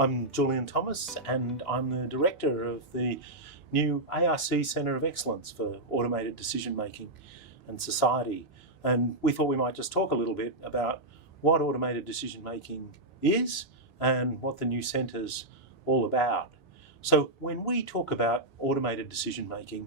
I'm Julian Thomas and I'm the Director of the new ARC Centre of Excellence for Automated Decision Making and Society. And we thought we might just talk a little bit about what automated decision making is and what the new centre's all about. So when we talk about automated decision making,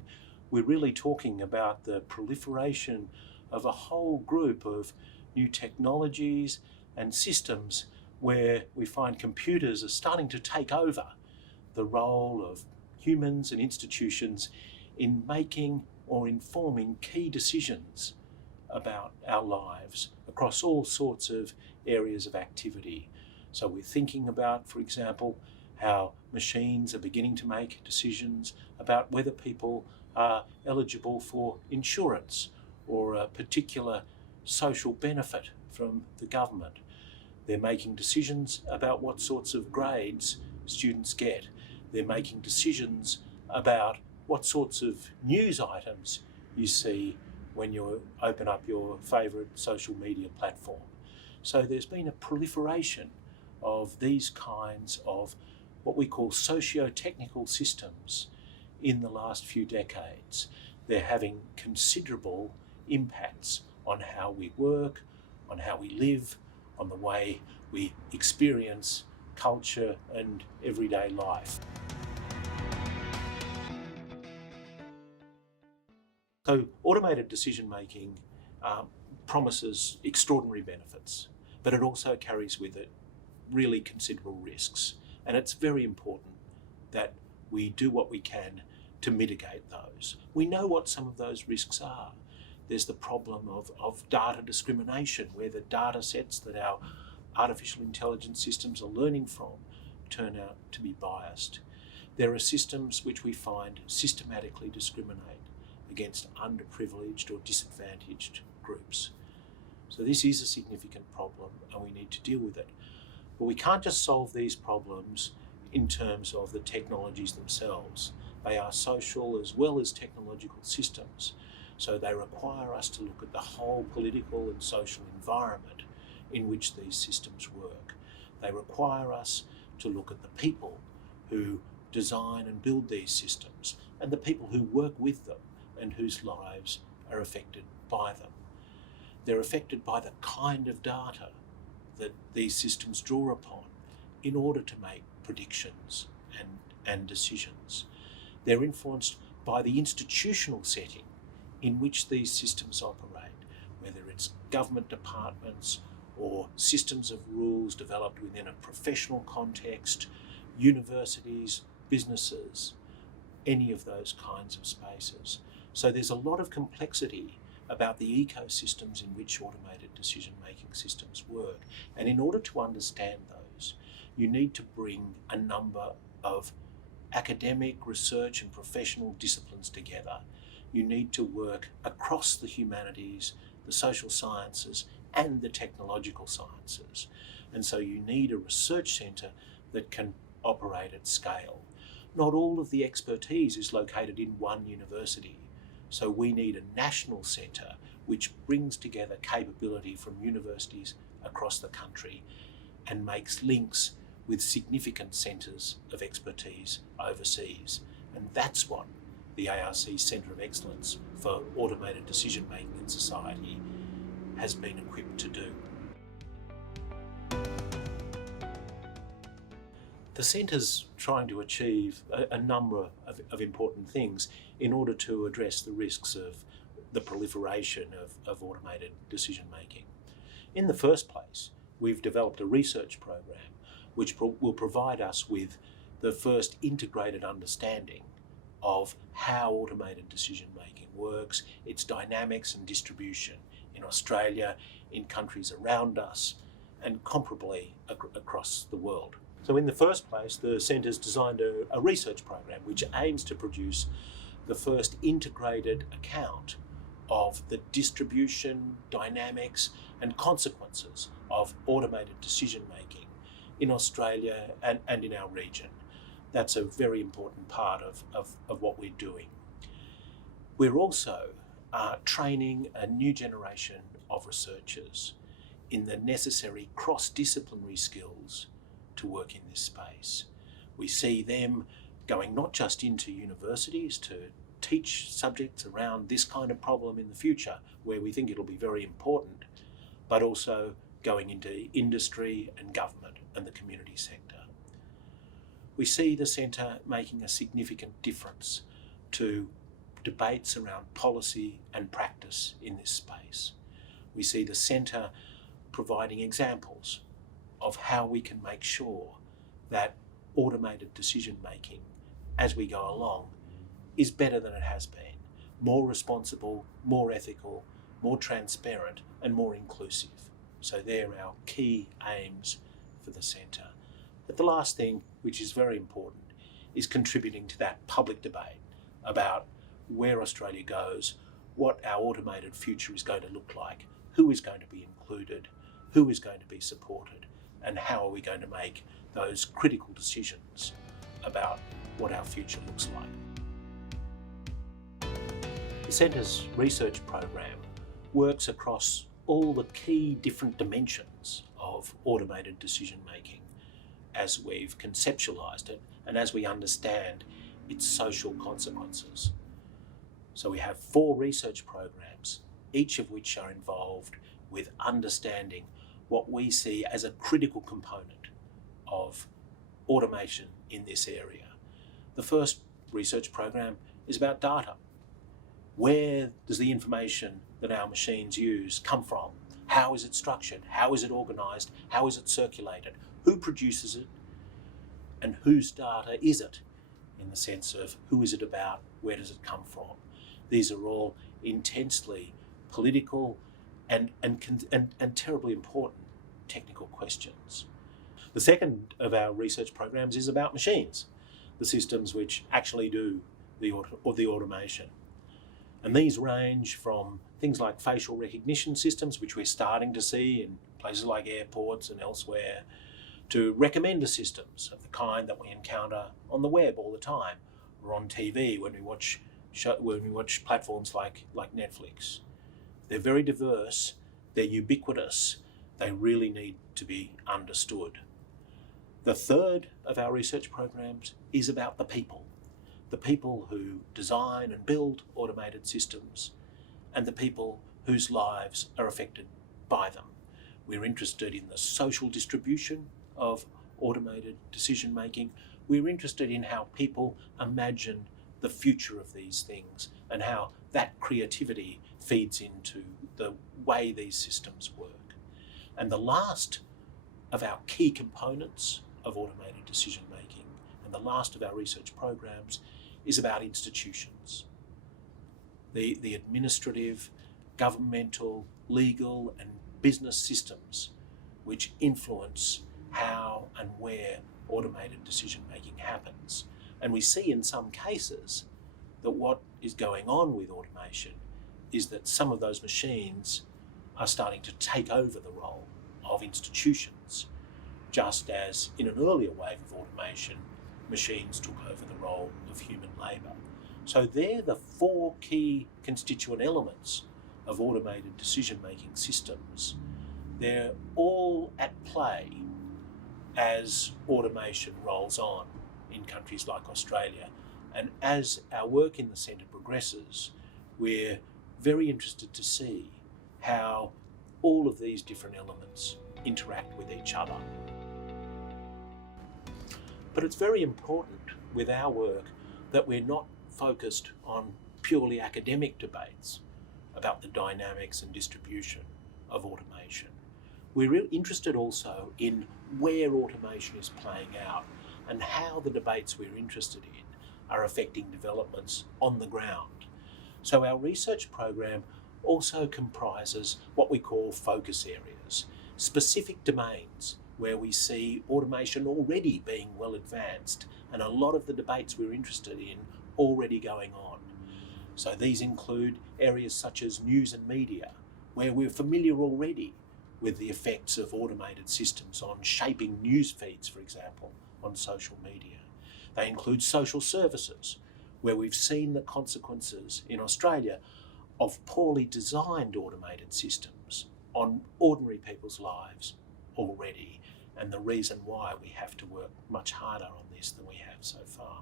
we're really talking about the proliferation of a whole group of new technologies and systems where we find computers are starting to take over the role of humans and institutions in making or informing key decisions about our lives across all sorts of areas of activity. So we're thinking about, for example, how machines are beginning to make decisions about whether people are eligible for insurance or a particular social benefit from the government. They're making decisions about what sorts of grades students get. They're making decisions about what sorts of news items you see when you open up your favourite social media platform. So there's been a proliferation of these kinds of what we call socio-technical systems in the last few decades. They're having considerable impacts on how we work, on how we live, on the way we experience culture and everyday life. So automated decision making promises extraordinary benefits, but it also carries with it really considerable risks. And it's very important that we do what we can to mitigate those. We know what some of those risks are. There's the problem of data discrimination, where the data sets that our artificial intelligence systems are learning from turn out to be biased. There are systems which we find systematically discriminate against underprivileged or disadvantaged groups. So this is a significant problem and we need to deal with it. But we can't just solve these problems in terms of the technologies themselves. They are social as well as technological systems. So they require us to look at the whole political and social environment in which these systems work. They require us to look at the people who design and build these systems and the people who work with them and whose lives are affected by them. They're affected by the kind of data that these systems draw upon in order to make predictions and decisions. They're influenced by the institutional setting in which these systems operate, whether it's government departments or systems of rules developed within a professional context, universities, businesses, any of those kinds of spaces. So there's a lot of complexity about the ecosystems in which automated decision-making systems work. And in order to understand those, you need to bring a number of academic, research and professional disciplines together. You need to work across the humanities, the social sciences and the technological sciences. And so you need a research centre that can operate at scale. Not all of the expertise is located in one university. So we need a national centre which brings together capability from universities across the country and makes links with significant centres of expertise overseas. And that's what the ARC Centre of Excellence for Automated Decision Making in Society has been equipped to do. The Centre's trying to achieve a number of important things in order to address the risks of the proliferation of automated decision making. In the first place, we've developed a research program which will provide us with the first integrated understanding of how automated decision making works, its dynamics and distribution in Australia, in countries around us, and comparably across the world. So in the first place, the Centre's designed a research program which aims to produce the first integrated account of the distribution, dynamics and consequences of automated decision making in Australia and in our region. That's a very important part of what we're doing. We're also training a new generation of researchers in the necessary cross-disciplinary skills to work in this space. We see them going not just into universities to teach subjects around this kind of problem in the future, where we think it'll be very important, but also going into industry and government and the community sector. We see the centre making a significant difference to debates around policy and practice in this space. We see the centre providing examples of how we can make sure that automated decision making as we go along is better than it has been, more responsible, more ethical, more transparent and more inclusive. So they're our key aims for the centre. But the last thing, which is very important, is contributing to that public debate about where Australia goes, what our automated future is going to look like, who is going to be included, who is going to be supported, and how are we going to make those critical decisions about what our future looks like. The Centre's research program works across all the key different dimensions of automated decision making as we've conceptualised it and as we understand its social consequences. So we have 4 research programs, each of which are involved with understanding what we see as a critical component of automation in this area. The first research program is about data. Where does the information that our machines use come from? How is it structured? How is it organised? How is it circulated? Who produces it? And whose data is it? In the sense of who is it about? Where does it come from? These are all intensely political and terribly important technical questions. The second of our research programs is about machines, the systems which actually do the automation. And these range from things like facial recognition systems, which we're starting to see in places like airports and elsewhere, to recommender systems of the kind that we encounter on the web all the time, or on TV when we watch platforms like Netflix. They're very diverse, they're ubiquitous, they really need to be understood. The third of our research programs is about the people who design and build automated systems, and the people whose lives are affected by them. We're interested in the social distribution of automated decision making. We're interested in how people imagine the future of these things and how that creativity feeds into the way these systems work. And the last of our key components of automated decision making, and the last of our research programs, is about institutions. The administrative, governmental, legal and business systems which influence how and where automated decision making happens. And we see in some cases that what is going on with automation is that some of those machines are starting to take over the role of institutions, just as in an earlier wave of automation, machines took over the role of human labour. So they're the 4 key constituent elements of automated decision-making systems. They're all at play as automation rolls on in countries like Australia. And as our work in the centre progresses, we're very interested to see how all of these different elements interact with each other. But it's very important with our work that we're not focused on purely academic debates about the dynamics and distribution of automation. We're interested also in where automation is playing out and how the debates we're interested in are affecting developments on the ground. So our research program also comprises what we call focus areas, specific domains where we see automation already being well advanced and a lot of the debates we're interested in already going on. So these include areas such as news and media, where we're familiar already with the effects of automated systems on shaping news feeds, for example, on social media. They include social services, where we've seen the consequences in Australia of poorly designed automated systems on ordinary people's lives already. and the reason why we have to work much harder on this than we have so far.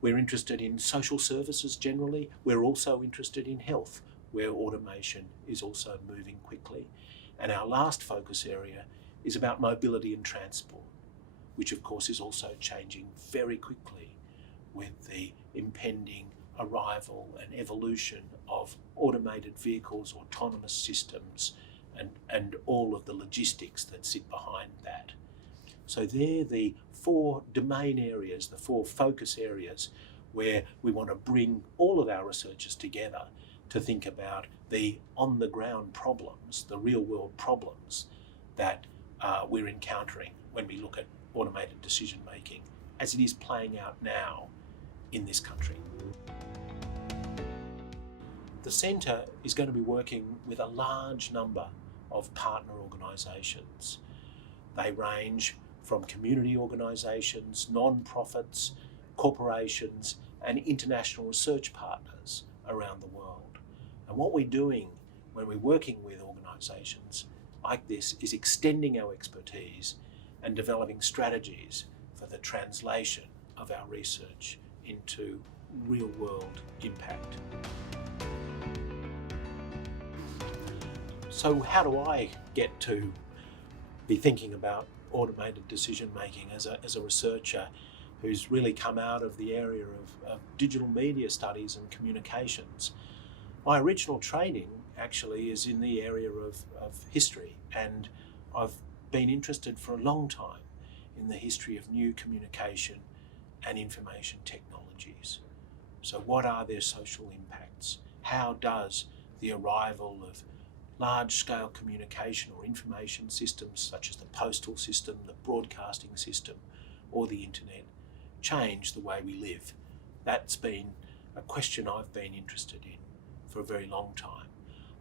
We're interested in social services generally. We're also interested in health, where automation is also moving quickly. And our last focus area is about mobility and transport, which of course is also changing very quickly with the impending arrival and evolution of automated vehicles, autonomous systems, and all of the logistics that sit behind that. So they're the four domain areas, the four focus areas where we want to bring all of our researchers together to think about the on-the-ground problems, the real-world problems that we're encountering when we look at automated decision-making as it is playing out now in this country. The Centre is going to be working with a large number of partner organisations. They range from community organisations, non-profits, corporations, and international research partners around the world. And what we're doing when we're working with organisations like this is extending our expertise and developing strategies for the translation of our research into real-world impact. So how do I get to be thinking about automated decision making as a researcher who's really come out of the area of digital media studies and communications? My original training actually is in the area of history, and I've been interested for a long time in the history of new communication and information technologies. So what are their social impacts? How does the arrival of large-scale communication or information systems such as the postal system, the broadcasting system, or the internet change the way we live? That's been a question I've been interested in for a very long time.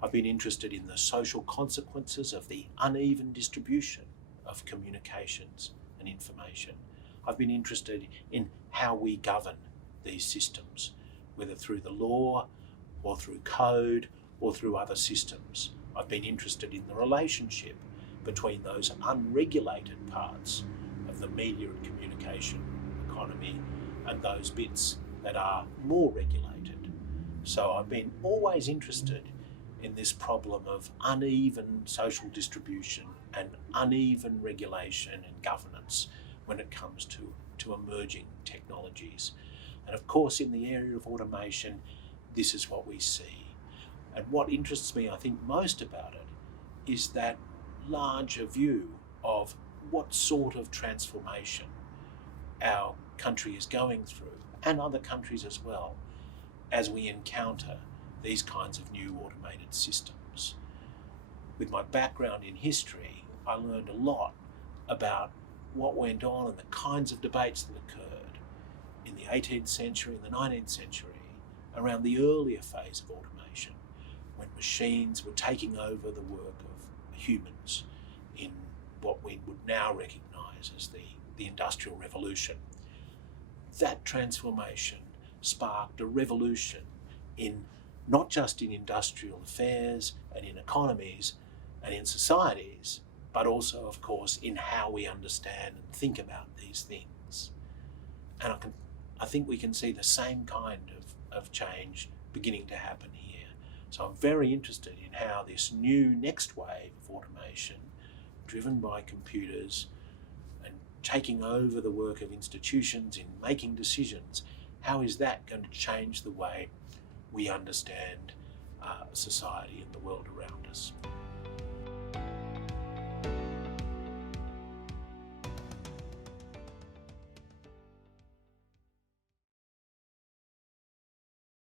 I've been interested in the social consequences of the uneven distribution of communications and information. I've been interested in how we govern these systems, whether through the law or through code or through other systems. I've been interested in the relationship between those unregulated parts of the media and communication economy and those bits that are more regulated. So I've been always interested in this problem of uneven social distribution and uneven regulation and governance when it comes to emerging technologies. And of course, in the area of automation, this is what we see. And what interests me, I think, most about it is that larger view of what sort of transformation our country is going through, and other countries as well, as we encounter these kinds of new automated systems. With my background in history, I learned a lot about what went on and the kinds of debates that occurred in the 18th century and the 19th century around the earlier phase of automation, when machines were taking over the work of humans in what we would now recognise as the Industrial Revolution. That transformation sparked a revolution in not just in industrial affairs and in economies and in societies, but also, of course, in how we understand and think about these things. And I think we can see the same kind of change beginning to happen here. So I'm very interested in how this new next wave of automation, driven by computers and taking over the work of institutions in making decisions, how is that going to change the way we understand society and the world around us?